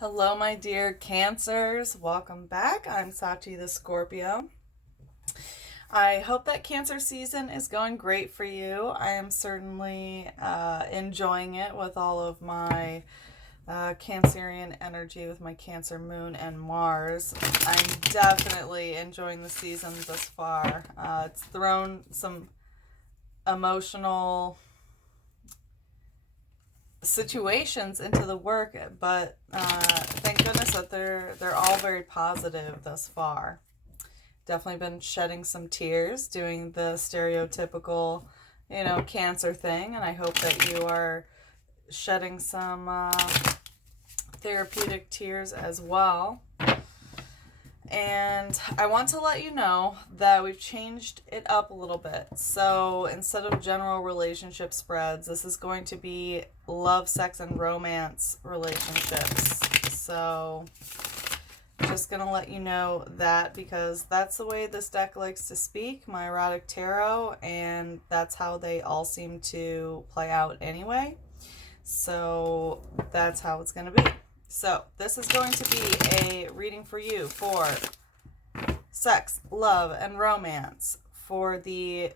Hello, my dear Cancers. Welcome back. I'm Sachi the Scorpio. I hope that Cancer season is going great for you. I am certainly enjoying it with all of my Cancerian energy with my Cancer moon and Mars. I'm definitely enjoying the season thus far. It's thrown some emotional situations into the work, but thank goodness that they're all very positive thus far. Definitely been shedding some tears, doing the stereotypical, Cancer thing, and I hope that you are shedding some therapeutic tears as well. And I want to let you know that we've changed it up a little bit. So instead of general relationship spreads, this is going to be love, sex, and romance relationships. So just going to let you know that because that's the way this deck likes to speak, my erotic tarot, and that's how they all seem to play out anyway. So that's how it's going to be. So this is going to be a reading for you for sex, love, and romance for the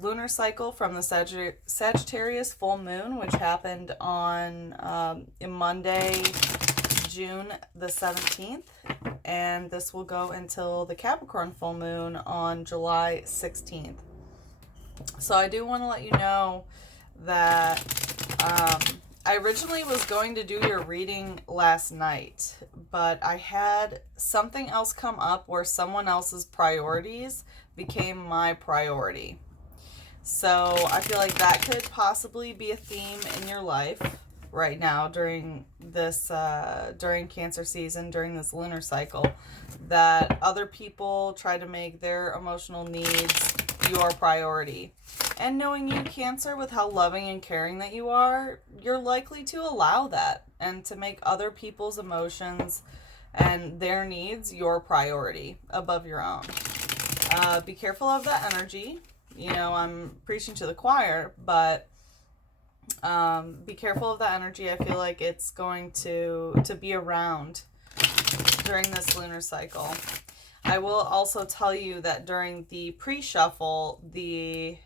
lunar cycle from the Sagittarius full moon, which happened on Monday, June the 17th. And this will go until the Capricorn full moon on July 16th. So I do want to let you know that I originally was going to do your reading last night, but I had something else come up where someone else's priorities became my priority. So I feel like that could possibly be a theme in your life right now during this, during Cancer season, during this lunar cycle, that other people try to make their emotional needs your priority. And knowing you, Cancer, with how loving and caring that you are, you're likely to allow that and to make other people's emotions and their needs your priority above your own. Be careful of that energy. You know, I'm preaching to the choir, but be careful of that energy. I feel like it's going to be around during this lunar cycle. I will also tell you that during the pre-shuffle, the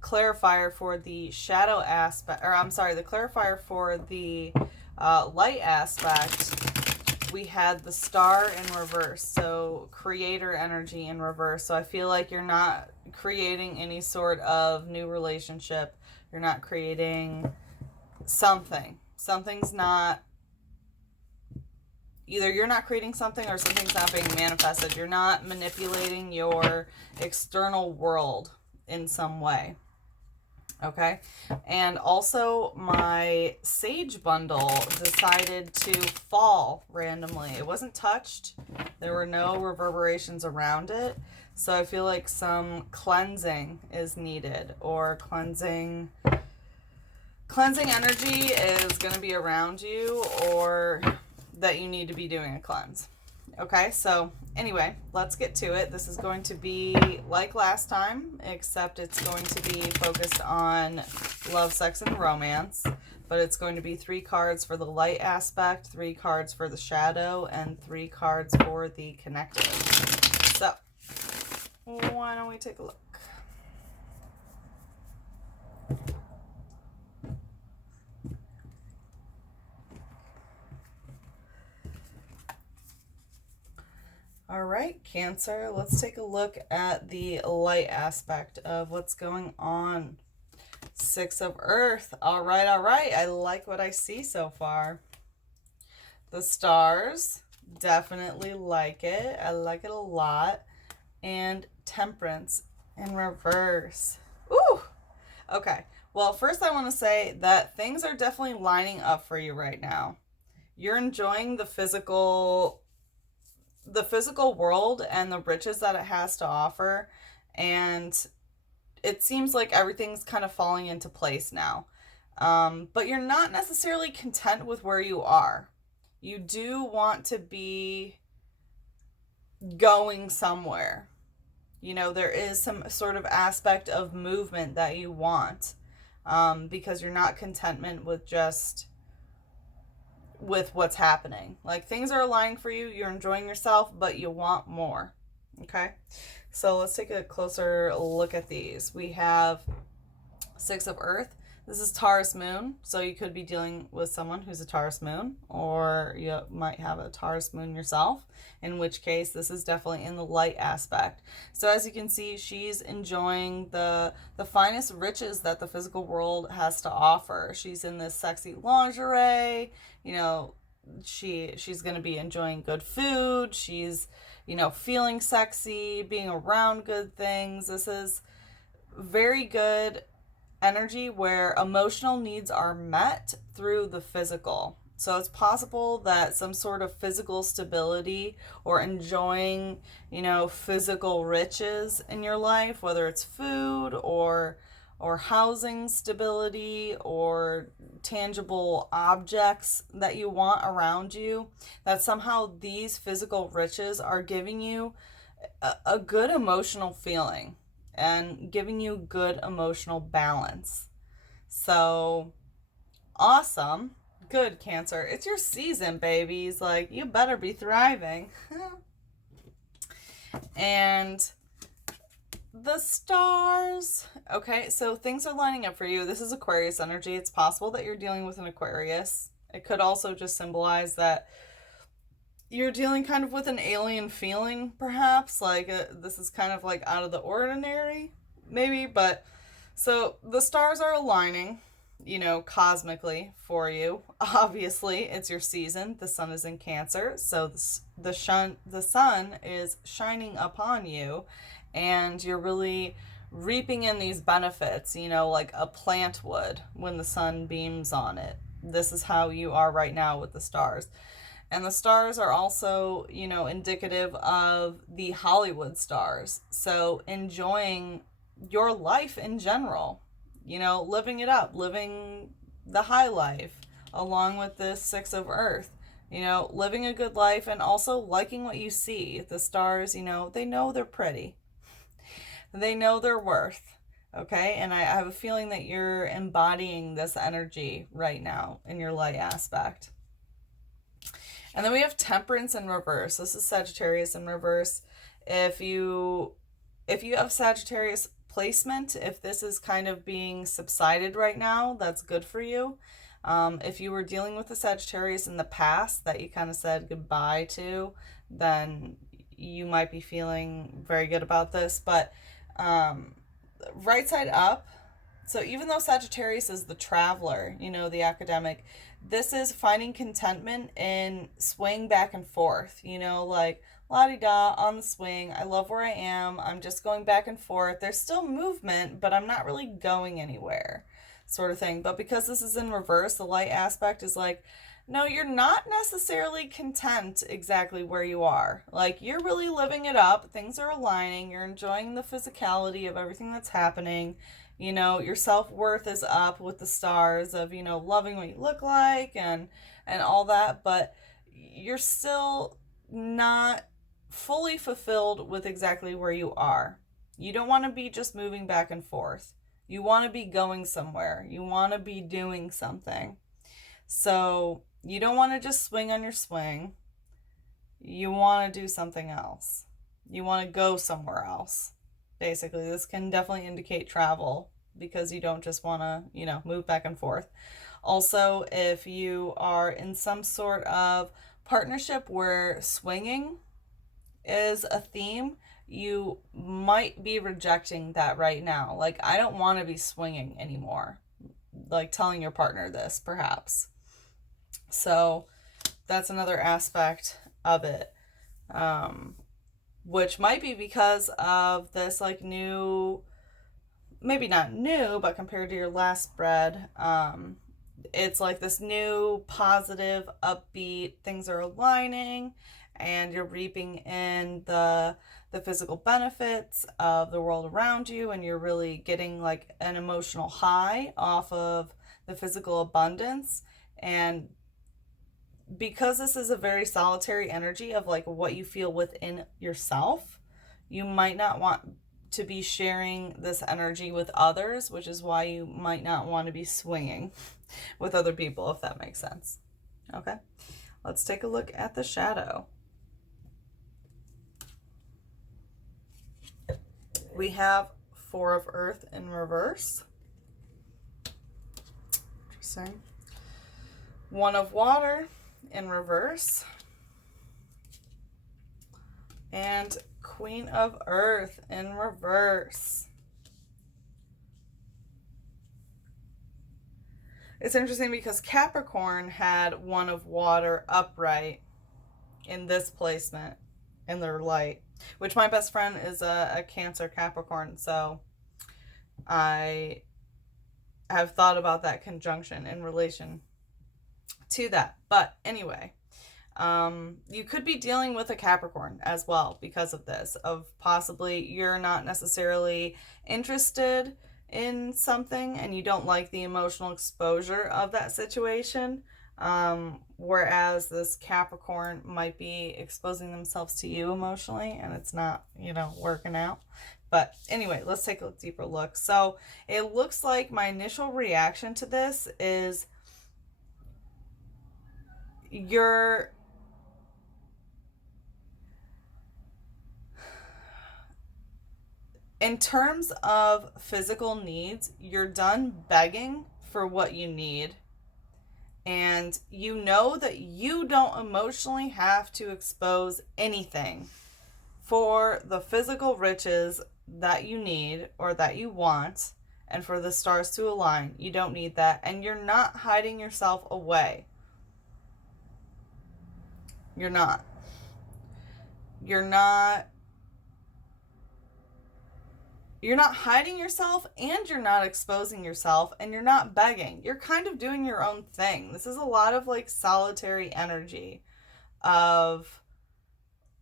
clarifier for the shadow aspect, the clarifier for the light aspect, we had the star in reverse, so creator energy in reverse. So I feel like you're not creating any sort of new relationship. You're not creating something. Something's not, either you're not creating something or something's not being manifested. You're not manipulating your external world in some way. Okay? And also my Sage bundle decided to fall randomly. It wasn't touched. There were no reverberations around it. So I feel like some cleansing is needed, or cleansing energy is going to be around you, or that you need to be doing a cleanse. Okay, so anyway, let's get to it. This is going to be like last time, except it's going to be focused on love, sex, and romance. But it's going to be 3 cards for the light aspect, 3 cards for the shadow, and 3 cards for the connective. So, why don't we take a look? All right, Cancer, let's take a look at the light aspect of what's going on. 6 of Earth. All right. I like what I see so far. The stars, definitely like it. I like it a lot. And Temperance in reverse. Ooh! Okay. Well, first I want to say that things are definitely lining up for you right now. You're enjoying the physical world and the riches that it has to offer, and it seems like everything's kind of falling into place now. But you're not necessarily content with where you are. You do want to be going somewhere. You know, there is some sort of aspect of movement that you want, because you're not contentment with just with what's happening. Like, things are aligning for you, you're enjoying yourself, but you want more. Okay, so let's take a closer look at these. We have Six of Earth. This is Taurus moon, so you could be dealing with someone who's a Taurus moon, or you might have a Taurus moon yourself, in which case this is definitely in the light aspect. So as you can see, she's enjoying the finest riches that the physical world has to offer. She's in this sexy lingerie, you know, she's going to be enjoying good food. She's, you know, feeling sexy, being around good things. This is very good energy where emotional needs are met through the physical. So it's possible that some sort of physical stability or enjoying, you know, physical riches in your life, whether it's food or housing stability or tangible objects that you want around you, that somehow these physical riches are giving you a good emotional feeling and giving you good emotional balance. So awesome. Good, Cancer. It's your season, babies. Like, you better be thriving. And the stars. Okay, so things are lining up for you. This is Aquarius energy. It's possible that you're dealing with an Aquarius. It could also just symbolize that you're dealing kind of with an alien feeling, perhaps. Like, this is kind of like out of the ordinary, maybe. But so the stars are aligning, you know, cosmically for you. Obviously, it's your season. The sun is in Cancer, so the sun is shining upon you, and you're really reaping in these benefits, you know, like a plant would when the sun beams on it. This is how you are right now with the stars. And the stars are also, you know, indicative of the Hollywood stars. So enjoying your life in general, you know, living it up, living the high life, along with this Six of Earth, you know, living a good life and also liking what you see. The stars, you know they're pretty. They know their worth. Okay, and I have a feeling that you're embodying this energy right now in your light aspect. And then we have Temperance in reverse. This is Sagittarius in reverse. If you have Sagittarius placement, if this is kind of being subsided right now, that's good for you. If you were dealing with the Sagittarius in the past that you kind of said goodbye to, then you might be feeling very good about this. But right side up, so even though Sagittarius is the traveler, you know, the academic, this is finding contentment in swaying back and forth, you know, like la-di-da on the swing. I love where I am. I'm just going back and forth. There's still movement, but I'm not really going anywhere, sort of thing. But because this is in reverse, the light aspect is like, no, you're not necessarily content exactly where you are. Like, you're really living it up. Things are aligning. You're enjoying the physicality of everything that's happening. You know, your self-worth is up with the stars of, you know, loving what you look like and all that. But you're still not fully fulfilled with exactly where you are. You don't want to be just moving back and forth. You want to be going somewhere. You want to be doing something. So you don't want to just swing on your swing. You want to do something else. You want to go somewhere else. Basically, this can definitely indicate travel because you don't just want to, you know, move back and forth. Also, if you are in some sort of partnership where swinging is a theme, you might be rejecting that right now. Like, I don't want to be swinging anymore. Like, telling your partner this, perhaps. So that's another aspect of it, which might be because of this, like, new, maybe not new, but compared to your last spread, it's like this new positive, upbeat, things are aligning, and you're reaping in the physical benefits of the world around you, and you're really getting like an emotional high off of the physical abundance. And because this is a very solitary energy of like what you feel within yourself, you might not want to be sharing this energy with others, which is why you might not want to be swinging with other people, if that makes sense. Okay, let's take a look at the shadow. We have Four of Earth in reverse. Interesting. One of Water in reverse. And Queen of Earth in reverse. It's interesting because Capricorn had One of Water upright in this placement in their light, which my best friend is a Cancer Capricorn, so I have thought about that conjunction in relation to that. But anyway, you could be dealing with a Capricorn as well because of this, of possibly you're not necessarily interested in something and you don't like the emotional exposure of that situation, whereas this Capricorn might be exposing themselves to you emotionally and it's not, working out. But anyway, let's take a deeper look. So it looks like my initial reaction to this is you're in terms of physical needs, you're done begging for what you need. And you know that you don't emotionally have to expose anything for the physical riches that you need or that you want, and for the stars to align. You don't need that. And you're not hiding yourself away. You're not. You're not hiding yourself, and you're not exposing yourself, and you're not begging. You're kind of doing your own thing. This is a lot of like solitary energy of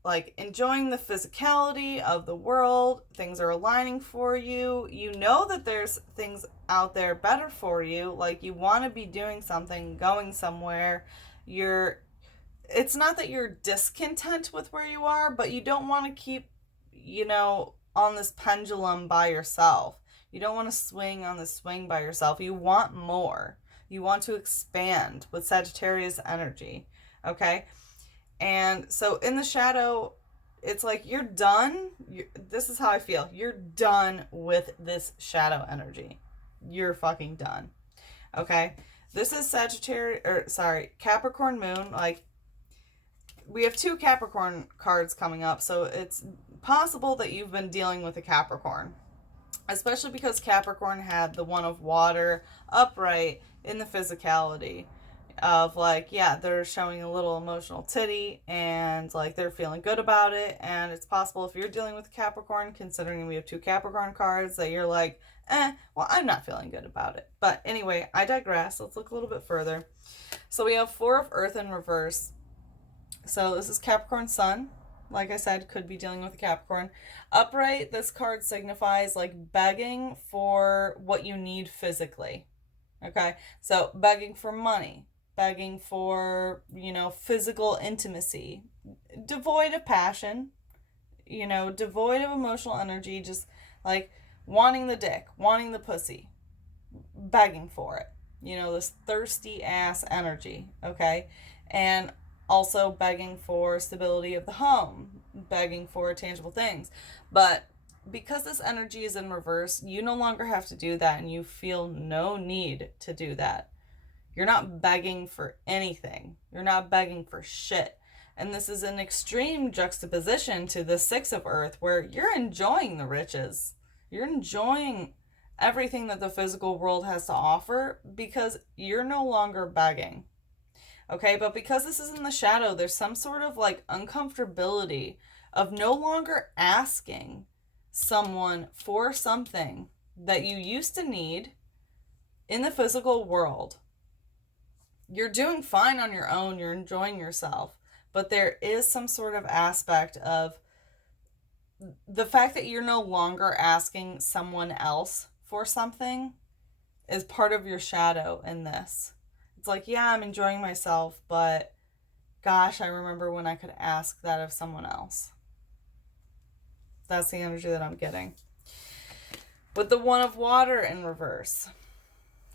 like enjoying the physicality of the world. Things are aligning for you. You know that there's things out there better for you. Like you want to be doing something, going somewhere. It's not that you're discontent with where you are, but you don't want to keep, on this pendulum by yourself. You don't want to swing on the swing by yourself. You want more. You want to expand with Sagittarius energy. Okay? And so in the shadow, it's like you're done. This is how I feel. You're done with this shadow energy. You're fucking done. Okay? This is Capricorn moon. Like, we have 2 Capricorn cards coming up, so it's possible that you've been dealing with a Capricorn, especially because Capricorn had the One of Water upright in the physicality of like, yeah, they're showing a little emotional titty and like they're feeling good about it. And it's possible if you're dealing with Capricorn, considering we have 2 Capricorn cards, that you're like, well, I'm not feeling good about it. But anyway, I digress. Let's look a little bit further. So we have 4 of Earth in reverse. So this is Capricorn Sun. Like I said, could be dealing with a Capricorn. Upright, this card signifies like begging for what you need physically. Okay? So begging for money, begging for, physical intimacy, devoid of passion, devoid of emotional energy, just like wanting the dick, wanting the pussy, begging for it. This thirsty ass energy. Okay? And also begging for stability of the home, begging for tangible things. But because this energy is in reverse, you no longer have to do that, and you feel no need to do that. You're not begging for anything. You're not begging for shit. And this is an extreme juxtaposition to the 6 of Earth, where you're enjoying the riches. You're enjoying everything that the physical world has to offer because you're no longer begging. Okay, but because this is in the shadow, there's some sort of like uncomfortability of no longer asking someone for something that you used to need in the physical world. You're doing fine on your own, you're enjoying yourself, but there is some sort of aspect of the fact that you're no longer asking someone else for something is part of your shadow in this. It's like, yeah, I'm enjoying myself, but gosh, I remember when I could ask that of someone else. That's the energy that I'm getting. With the One of Water in reverse.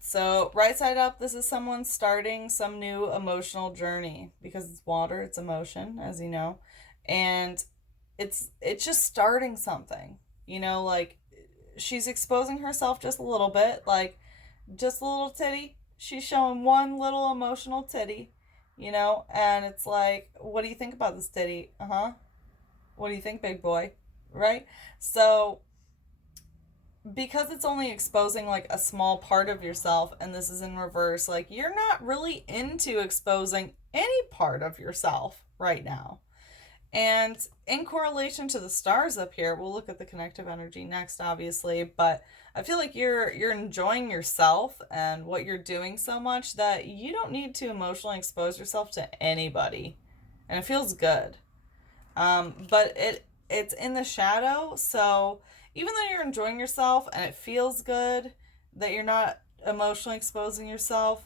So right side up, this is someone starting some new emotional journey because it's water, it's emotion, as you know. And it's just starting something. You know, like she's exposing herself just a little bit, like just a little titty. She's showing one little emotional titty, you know, and it's like, what do you think about this titty? Uh-huh. What do you think, big boy? Right? So because it's only exposing like a small part of yourself and this is in reverse, like you're not really into exposing any part of yourself right now. And in correlation to the stars up here, we'll look at the connective energy next, obviously, but I feel like you're enjoying yourself and what you're doing so much that you don't need to emotionally expose yourself to anybody. And it feels good. But it's in the shadow, so even though you're enjoying yourself and it feels good that you're not emotionally exposing yourself,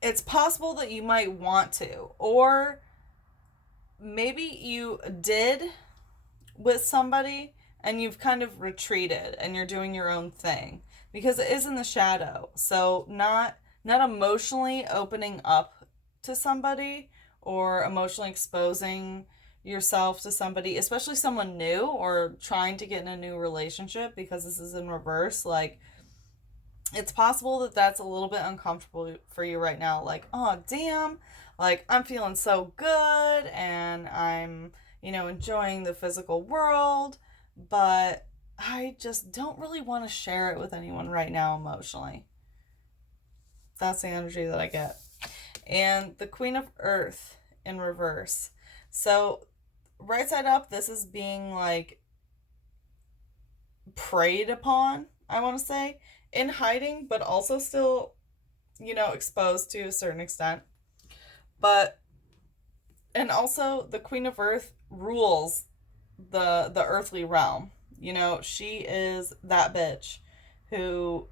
it's possible that you might want to, or maybe you did with somebody and you've kind of retreated and you're doing your own thing because it is in the shadow. So not emotionally opening up to somebody or emotionally exposing yourself to somebody, especially someone new or trying to get in a new relationship, because this is in reverse. Like it's possible that that's a little bit uncomfortable for you right now. Like, oh damn, like I'm feeling so good and I'm, you know, enjoying the physical world, but I just don't really want to share it with anyone right now emotionally. That's the energy that I get. And the Queen of Earth in reverse. So right side up, this is being like preyed upon, I want to say, in hiding, but also still, you know, exposed to a certain extent. But and also the Queen of Earth rules the earthly realm. You know, she is that bitch who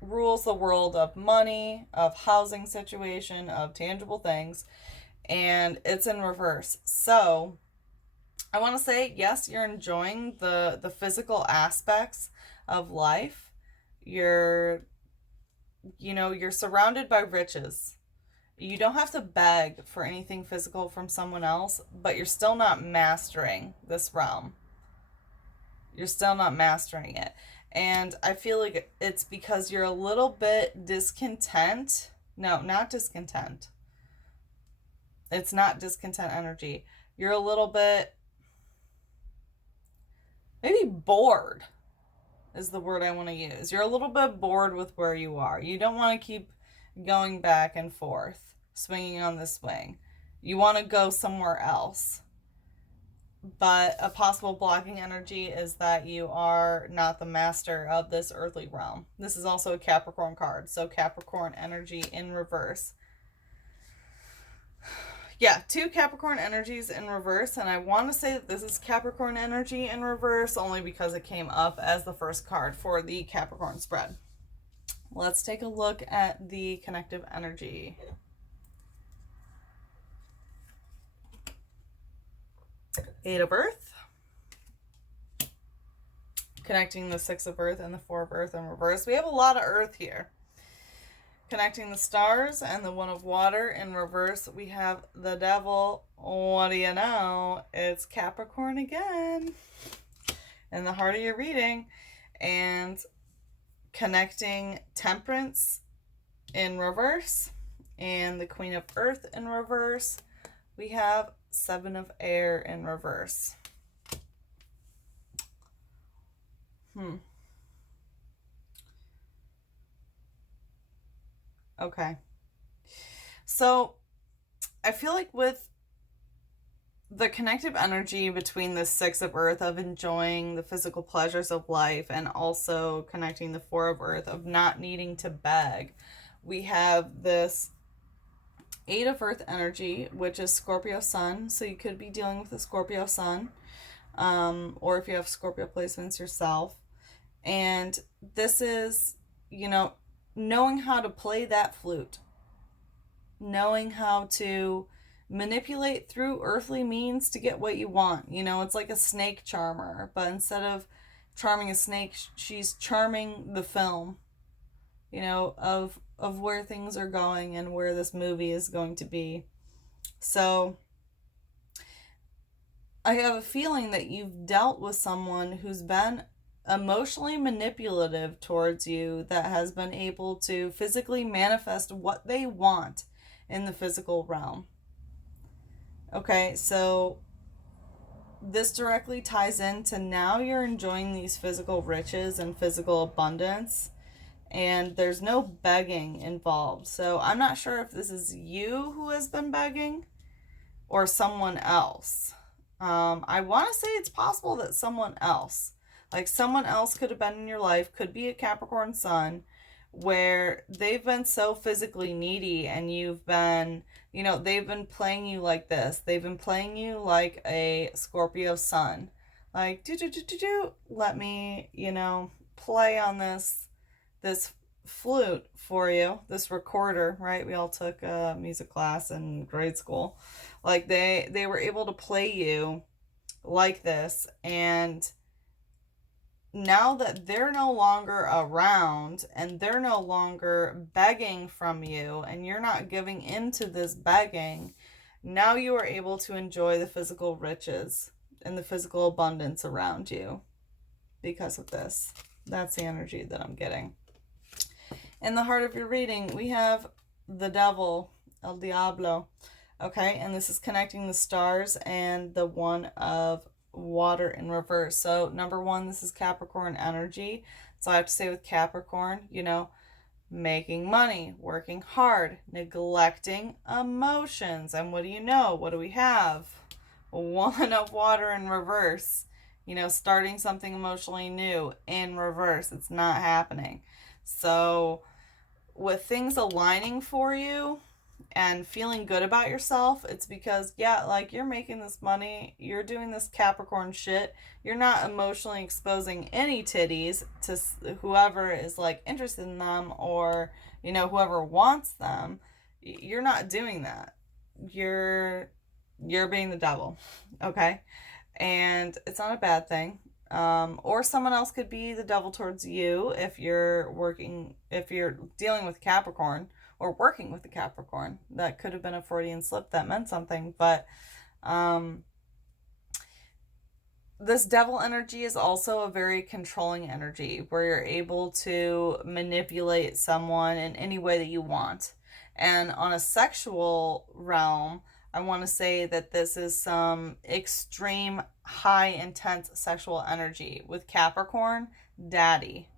rules the world of money, of housing situation, of tangible things, and it's in reverse. So I want to say, yes, you're enjoying the physical aspects of life. You're, you know, you're surrounded by riches. You don't have to beg for anything physical from someone else, but you're still not mastering this realm. You're still not mastering it. And I feel like it's because you're a little bit discontent. No, not discontent. It's not discontent energy. You're a little bit, maybe bored is the word I want to use. You're a little bit bored with where you are. You don't want to keep going back and forth, swinging on the swing. You want to go somewhere else. But a possible blocking energy is that you are not the master of this earthly realm. This is also a Capricorn card, so Capricorn energy in reverse. Yeah, two Capricorn energies in reverse, and I want to say that this is Capricorn energy in reverse only because it came up as the first card for the Capricorn spread. Let's take a look at the connective energy. Eight of Earth, connecting the Six of Earth and the Four of Earth in reverse. We have a lot of Earth here. Connecting the stars and the One of Water in reverse, we have the Devil. What do you know? It's Capricorn again in the heart of your reading. And connecting Temperance in reverse and the Queen of Earth in reverse, we have Seven of Air in reverse. Okay. So I feel like with the connective energy between the Six of Earth of enjoying the physical pleasures of life and also connecting the Four of Earth of not needing to beg, we have this Eight of Earth energy, which is Scorpio Sun. So you could be dealing with a Scorpio Sun, or if you have Scorpio placements yourself. And this is, you know, knowing how to play that flute, knowing how to manipulate through earthly means to get what you want. You know, it's like a snake charmer, but instead of charming a snake, she's charming the film. you know, of where things are going and where this movie is going to be. So I have a feeling that you've dealt with someone who's been emotionally manipulative towards you, that has been able to physically manifest what they want in the physical realm. Okay, so this directly ties into now you're enjoying these physical riches and physical abundance, and there's no begging involved. So I'm not sure if this is you who has been begging or someone else. I want to say it's possible that someone else, like someone else could have been in your life, could be a Capricorn sun, where they've been so physically needy and you've been, you know, they've been playing you like this. They've been playing you like a Scorpio sun. Like, let me, you know, play on this flute for you, this recorder, right? We all took a music class in grade school. Like they were able to play you like this, and now that they're no longer around and they're no longer begging from you and you're not giving into this begging, now you are able to enjoy the physical riches and the physical abundance around you because of this. That's the energy that I'm getting. In the heart of your reading, we have the devil, El Diablo. Okay, and this is connecting the stars and the one of water in reverse. So number one, this is Capricorn energy. So I have to say with Capricorn, you know, making money, working hard, neglecting emotions. And what do you know? What do we have? One of water in reverse. You know, starting something emotionally new in reverse. It's not happening. So with things aligning for you and feeling good about yourself, it's because, yeah, like you're making this money, you're doing this Capricorn shit, you're not emotionally exposing any titties to whoever is like interested in them, or, you know, whoever wants them. You're not doing that. You're being the devil, okay? And it's not a bad thing. Or someone else could be the devil towards you if you're dealing with Capricorn or working with the Capricorn. That could have been a Freudian slip that meant something. But this devil energy is also a very controlling energy where you're able to manipulate someone in any way that you want. And on a sexual realm, I want to say that this is some extreme, high, intense sexual energy. With Capricorn, daddy.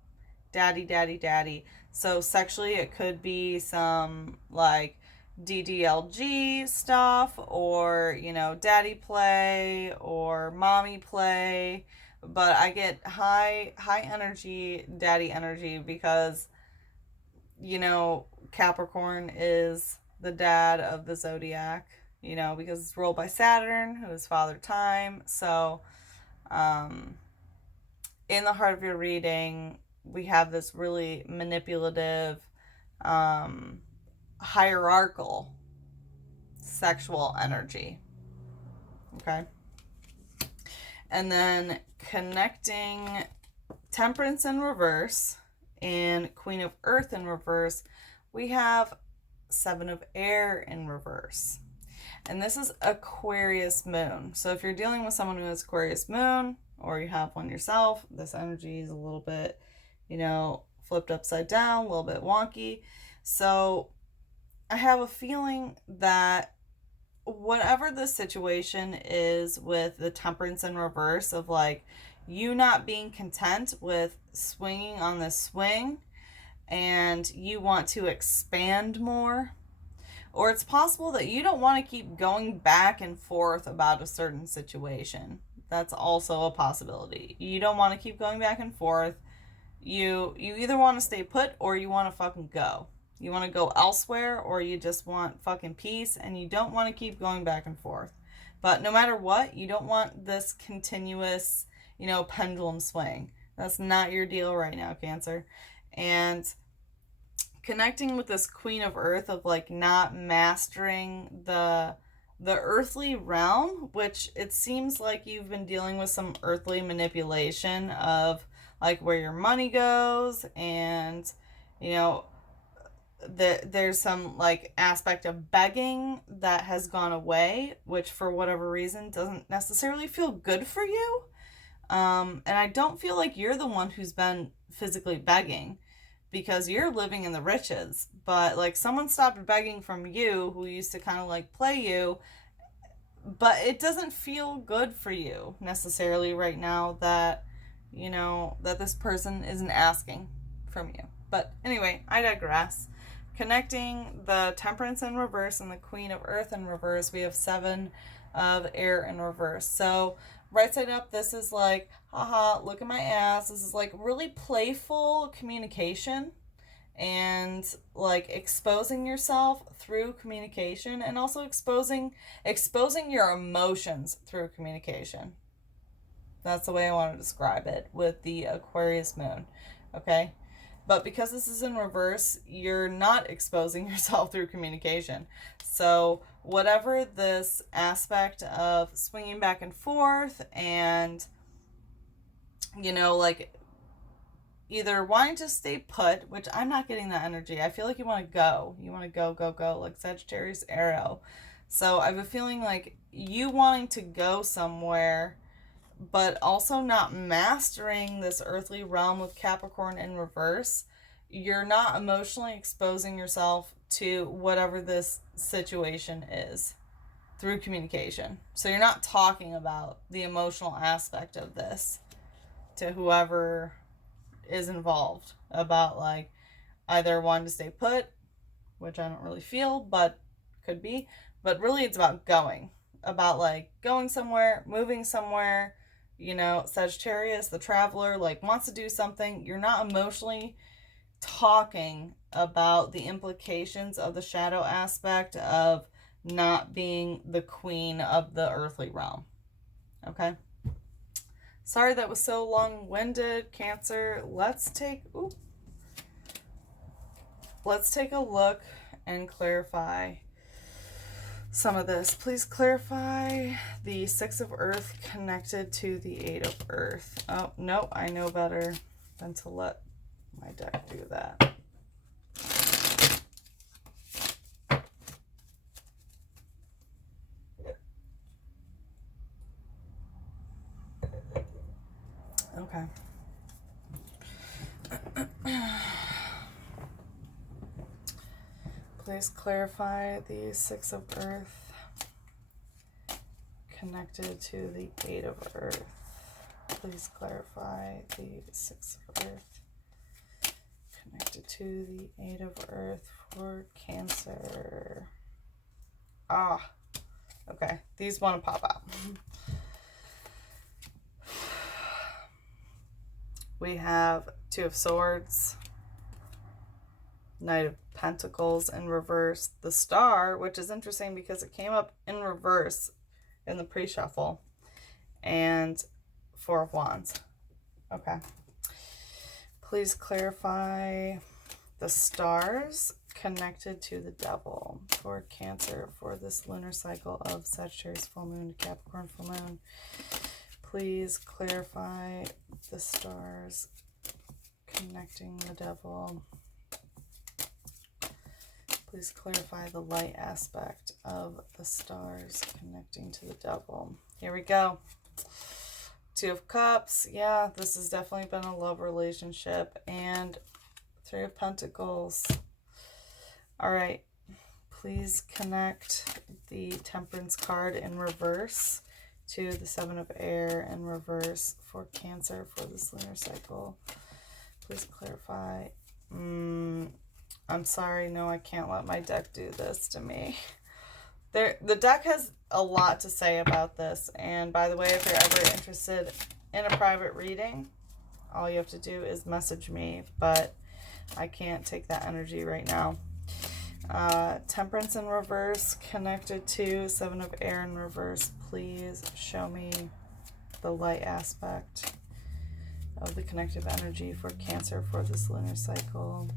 Daddy, daddy, daddy. So sexually, it could be some like DDLG stuff, or, you know, daddy play or mommy play. But I get high energy, daddy energy, because, you know, Capricorn is the dad of the zodiac, you know, because it's ruled by Saturn, who is Father Time. So, in the heart of your reading, we have this really manipulative, hierarchical sexual energy. Okay. And then connecting Temperance in reverse and Queen of Earth in reverse, we have Seven of Air in reverse. And this is Aquarius moon. So if you're dealing with someone who has Aquarius moon, or you have one yourself, this energy is a little bit, you know, flipped upside down, a little bit wonky. So I have a feeling that whatever the situation is with the Temperance in reverse, of like you not being content with swinging on this swing and you want to expand more, or it's possible that you don't want to keep going back and forth about a certain situation. That's also a possibility. You don't want to keep going back and forth. You either want to stay put or you want to fucking go. You want to go elsewhere, or you just want fucking peace and you don't want to keep going back and forth. But no matter what, you don't want this continuous, you know, pendulum swing. That's not your deal right now, Cancer. And connecting with this Queen of Earth, of like not mastering the earthly realm, which it seems like you've been dealing with some earthly manipulation of like where your money goes, and You know, there's some like aspect of begging that has gone away, which for whatever reason doesn't necessarily feel good for you. And I don't feel like you're the one who's been physically begging, because you're living in the riches. But like someone stopped begging from you who used to kind of like play you, but it doesn't feel good for you necessarily right now that, you know, that this person isn't asking from you. But anyway, I digress. Connecting the Temperance in reverse and the Queen of Earth in reverse, we have Seven of Air in reverse. So right side up, this is like, haha, look at my ass. This is like really playful communication and like exposing yourself through communication, and also exposing your emotions through communication. That's the way I want to describe it with the Aquarius moon. Okay? But because this is in reverse, you're not exposing yourself through communication. So whatever this aspect of swinging back and forth and, you know, like either wanting to stay put, which I'm not getting that energy. I feel like you want to go. You want to go, go, go, like Sagittarius arrow. So I have a feeling like you wanting to go somewhere, but also not mastering this earthly realm with Capricorn in reverse. You're not emotionally exposing yourself to whatever this situation is through communication. So you're not talking about the emotional aspect of this to whoever is involved, about like either wanting to stay put, which I don't really feel, but could be. But really it's about going. About like going somewhere, moving somewhere. You know, Sagittarius, the traveler, like wants to do something. You're not emotionally talking about the implications of the shadow aspect of not being the queen of the earthly realm. Okay? Sorry that was so long-winded, Cancer. Let's take a look and clarify some of this. Please clarify the Six of Earth connected to the Eight of Earth. Oh, no, I know better than to let my deck do that. Okay. Please clarify the Six of Earth connected to the Eight of Earth. Please clarify the Six of Earth connected to the Eight of Earth for Cancer. Ah, okay. These want to pop out. We have Two of Swords, Knight of Pentacles in reverse, the Star, which is interesting because it came up in reverse in the pre-shuffle, and Four of Wands. Okay. Please clarify the stars connected to the Devil for Cancer for this lunar cycle of Sagittarius full moon to Capricorn full moon. Please clarify the stars connecting the Devil. Please clarify the light aspect of the stars connecting to the Devil. Here we go. Two of Cups. Yeah, this has definitely been a love relationship. And Three of Pentacles. All right. Please connect the Temperance card in reverse to the Seven of Air in reverse for Cancer for this lunar cycle. Please clarify. I'm sorry. No, I can't let my deck do this to me. The deck has a lot to say about this. And by the way, if you're ever interested in a private reading, all you have to do is message me. But I can't take that energy right now. Temperance in reverse connected to Seven of Air in reverse. Please show me the light aspect of the connective energy for Cancer for this lunar cycle.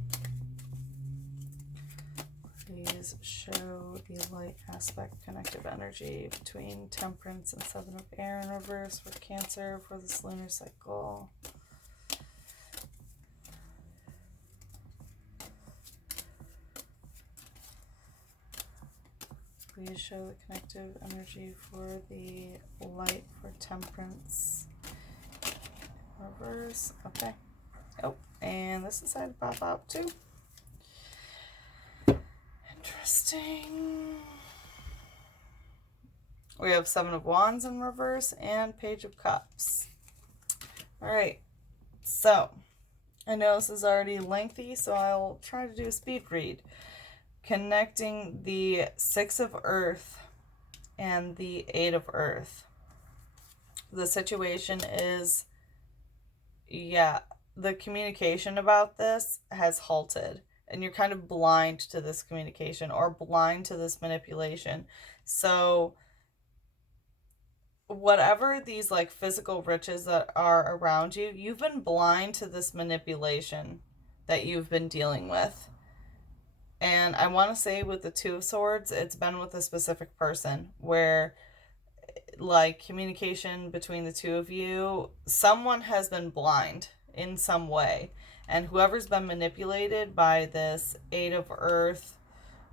Please show the light aspect connective energy between Temperance and Seven of Air in reverse for Cancer for this lunar cycle. Please show the connective energy for the light for temperance. Reverse. Okay. Oh, and this decided to pop out too. Interesting. We have Seven of Wands in reverse and Page of Cups. All right. So, I know this is already lengthy, so I'll try to do a speed read. Connecting the Six of Earth and the Eight of Earth. The situation is, yeah, the communication about this has halted, and you're kind of blind to this communication or blind to this manipulation. So whatever these like physical riches that are around you, you've been blind to this manipulation that you've been dealing with. And I want to say with the Two of Swords, it's been with a specific person where like communication between the two of you, someone has been blind in some way. And whoever's been manipulated by this Eight of Earth,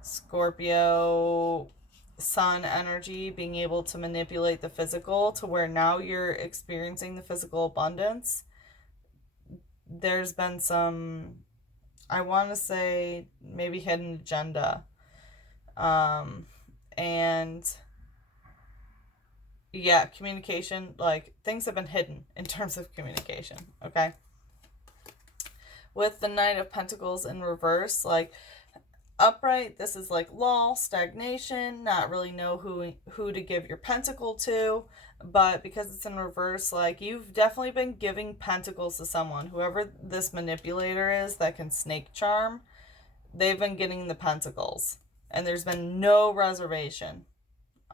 Scorpio, Sun energy, being able to manipulate the physical to where now you're experiencing the physical abundance, there's been some, I want to say, maybe hidden agenda. And yeah, communication, like things have been hidden in terms of communication, okay? With the Knight of Pentacles in reverse, like upright, this is like lull, stagnation, not really know who to give your pentacle to. But because it's in reverse, like you've definitely been giving pentacles to someone. Whoever this manipulator is that can snake charm, they've been getting the pentacles. And there's been no reservation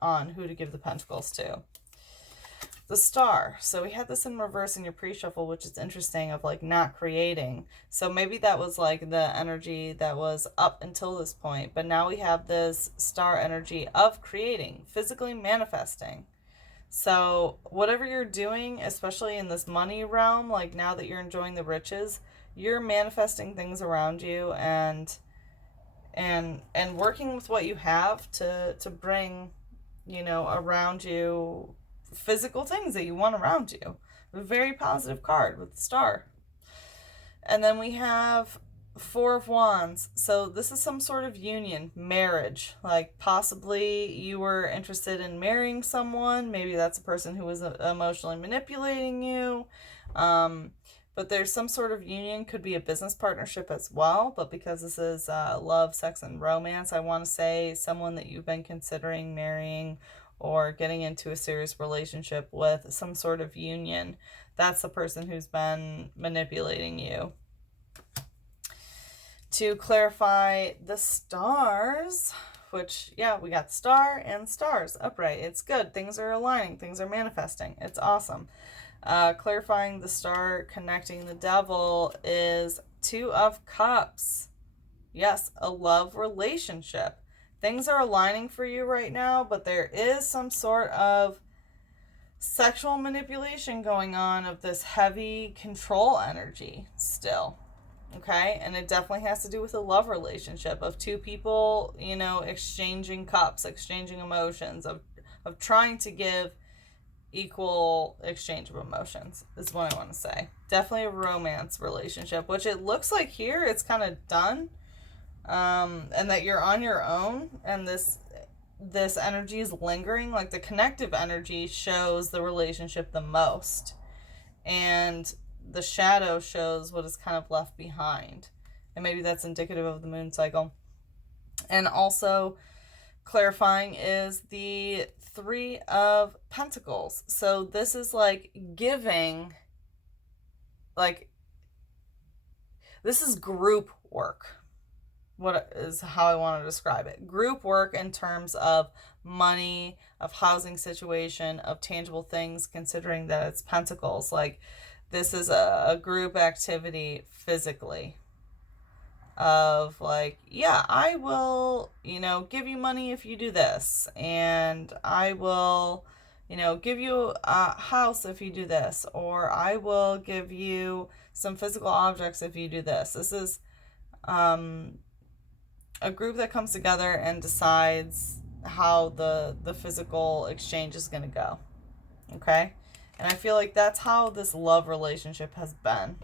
on who to give the pentacles to. The Star. So we had this in reverse in your pre-shuffle, which is interesting, of like not creating. So maybe that was like the energy that was up until this point. But now we have this Star energy of creating, physically manifesting. So whatever you're doing, especially in this money realm, like now that you're enjoying the riches, you're manifesting things around you and working with what you have to bring, you know, around you physical things that you want around you. A very positive card with the Star. And then we have Four of Wands. So this is some sort of union, marriage. Like possibly you were interested in marrying someone. Maybe that's a person who was emotionally manipulating you. But there's some sort of union, could be a business partnership as well. But because this is love, sex, and romance, I want to say someone that you've been considering marrying or getting into a serious relationship with, some sort of union. That's the person who's been manipulating you. To clarify the stars, which, yeah, we got Star and stars upright. It's good. Things are aligning. Things are manifesting. It's awesome. Clarifying the Star connecting the Devil is Two of Cups. Yes, a love relationship. Things are aligning for you right now, but there is some sort of sexual manipulation going on of this heavy control energy still. Okay, and it definitely has to do with a love relationship of two people, you know, exchanging cups, exchanging emotions, of trying to give equal exchange of emotions is what I want to say. Definitely a romance relationship, which it looks like here it's kind of done, and that you're on your own, and this energy is lingering. Like the connective energy shows the relationship the most, and the shadow shows what is kind of left behind. And maybe that's indicative of the moon cycle. And also clarifying is the Three of Pentacles. So this is like giving, like this is group work. What is how I want to describe it. Group work in terms of money, of housing situation, of tangible things, considering that it's pentacles. Like this is a group activity physically of like, yeah, I will, you know, give you money if you do this, and I will, you know, give you a house if you do this, or I will give you some physical objects if you do this. This is a group that comes together and decides how the physical exchange is going to go. Okay? And I feel like that's how this love relationship has been.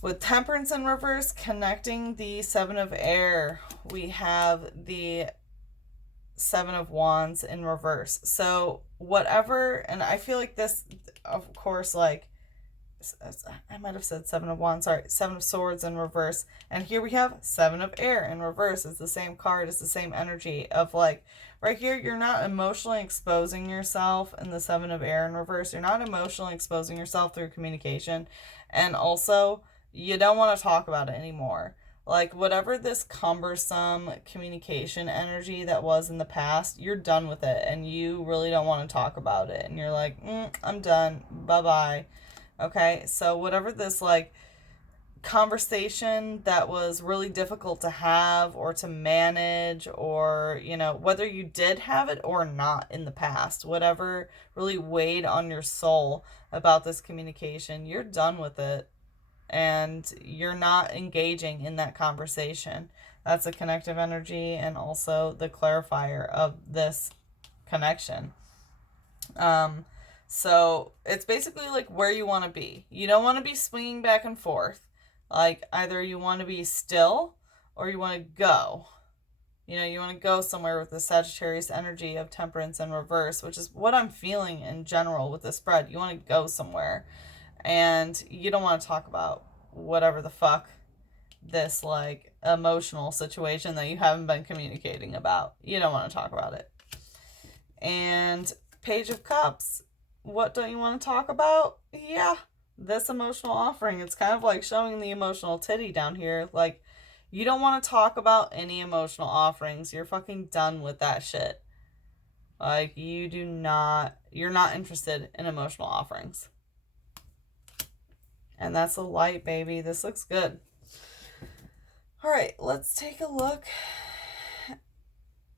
With Temperance in reverse, connecting the Seven of Air, we have the Seven of Wands in reverse. So whatever, and I feel like this, of course, like, I might have said Seven of Wands, sorry, Seven of Swords in reverse. And here we have Seven of Air in reverse. It's the same card, it's the same energy of like, right here, you're not emotionally exposing yourself in the Seven of Air in reverse. You're not emotionally exposing yourself through communication. And also, you don't want to talk about it anymore. Like, whatever this cumbersome communication energy that was in the past, you're done with it. And you really don't want to talk about it. And you're like, I'm done. Bye-bye. Okay, so whatever this, like, conversation that was really difficult to have or to manage, or, you know, whether you did have it or not in the past, whatever really weighed on your soul about this communication, you're done with it. And you're not engaging in that conversation. That's a connective energy and also the clarifier of this connection. So it's basically like where you want to be. You don't want to be swinging back and forth. Like, either you want to be still or you want to go. You know, you want to go somewhere with the Sagittarius energy of Temperance in reverse, which is what I'm feeling in general with this spread. You want to go somewhere. And you don't want to talk about whatever the fuck this, like, emotional situation that you haven't been communicating about. You don't want to talk about it. And Page of Cups. What don't you want to talk about? Yeah, this emotional offering. It's kind of like showing the emotional titty down here. Like, you don't want to talk about any emotional offerings. You're fucking done with that shit. Like, you're not interested in emotional offerings. And that's a light, baby. This looks good. All right, let's take a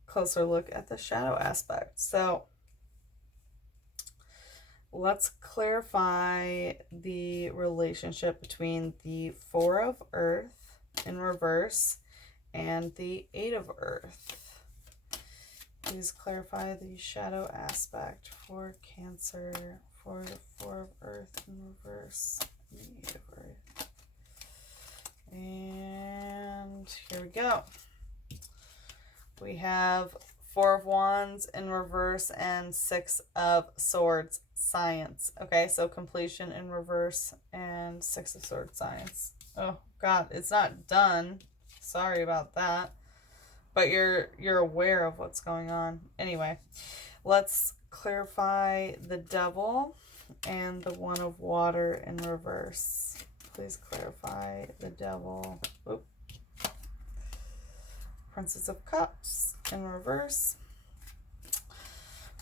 closer look at the shadow aspect. So let's clarify the relationship between the Four of Earth in reverse and the Eight of Earth. Please clarify the shadow aspect for Cancer, for the Four of Earth in reverse. And here we go. We have Four of Wands in reverse and Six of Swords science. Okay, so completion in reverse and Six of Swords science. Oh God, it's not done. Sorry about that. But you're aware of what's going on. Anyway, let's clarify the Devil and the One of Water in reverse. Please clarify the Devil. Oop. Princess of Cups in reverse.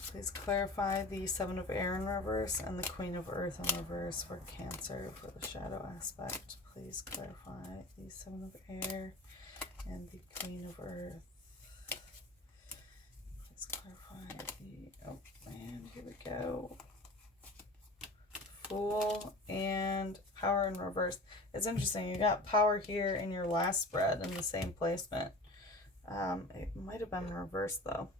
Please clarify the Seven of Air in reverse and the Queen of Earth in reverse for Cancer for the shadow aspect. Please clarify the Seven of Air and the Queen of Earth. Please clarify the... Oh, and here we go. Fool and Power in reverse. It's interesting. You got Power here in your last spread in the same placement. It might have been in reverse though.